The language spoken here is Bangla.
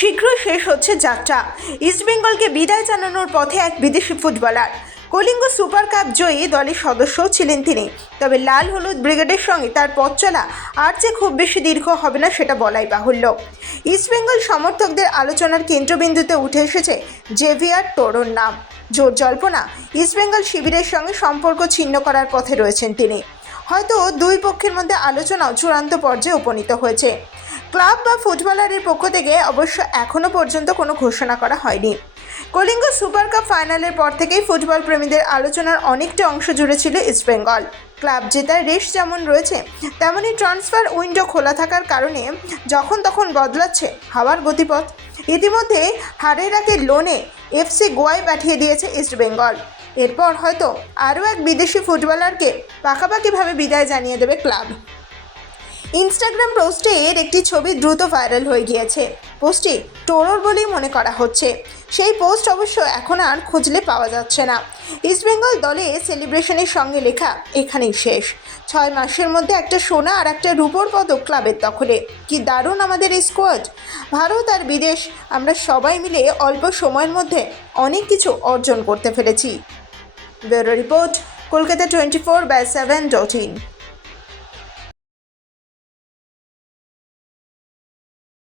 শীঘ্রই শেষ হচ্ছে যাত্রা। ইস্টবেঙ্গলকে বিদায় জানানোর পথে এক বিদেশি ফুটবলার। কলিঙ্গ সুপার কাপ জয়ী দলের সদস্যও ছিলেন তিনি। তবে লাল হলুদ ব্রিগেডের সঙ্গে তার পথ চলা আর যে খুব বেশি দীর্ঘ হবে না সেটা বলাই বাহুল্য। ইস্টবেঙ্গল সমর্থকদের আলোচনার কেন্দ্রবিন্দুতে উঠে এসেছে জেভিয়ার টোরোর নাম। জোর জল্পনা ইস্টবেঙ্গল শিবিরের সঙ্গে সম্পর্ক ছিন্ন করার পথে রয়েছেন তিনি। হয়তো দুই পক্ষের মধ্যে আলোচনাও চূড়ান্ত পর্যায়ে উপনীত হয়েছে। ক্লাব বা ফুটবলারের পক্ষ থেকে অবশ্য এখনও পর্যন্ত কোনো ঘোষণা করা হয়নি। কলিঙ্গ সুপার কাপ ফাইনালের পর থেকেই ফুটবল প্রেমীদের আলোচনার অনেকটা অংশ জুড়ে ছিল ইস্টবেঙ্গল ক্লাব জেতার রেশ যেমন রয়েছে, তেমনই ট্রান্সফার উইন্ডো খোলা থাকার কারণে যখন তখন বদলাচ্ছে হাওয়ার গতিপথ। ইতিমধ্যে হারেরাকে লোনে এফসি গোয়ায় পাঠিয়ে দিয়েছে ইস্টবেঙ্গল এরপর হয়তো আরও এক বিদেশি ফুটবলারকে পাকাপাকিভাবে বিদায় জানিয়ে দেবে ক্লাব। ইনস্টাগ্রাম পোস্টে এর একটি ছবি দ্রুত ভাইরাল হয়ে গিয়েছে। পোস্টটি টোরোর বলেই মনে করা হচ্ছে। সেই পোস্ট অবশ্য এখন আর খুঁজলে পাওয়া যাচ্ছে না। ইস্টবেঙ্গল দলে সেলিব্রেশনের সঙ্গে লেখা এখানেই শেষ। ছয় মাসের মধ্যে একটা সোনা আর একটা রূপোর পদক ক্লাবের দখলে। কি দারুণ আমাদের স্কোয়াড ভারত আর বিদেশ, আমরা সবাই মিলে অল্প সময়ের মধ্যে অনেক কিছু অর্জন করতে পেরেছি bureau report, Kolkata twenty four by seven dot in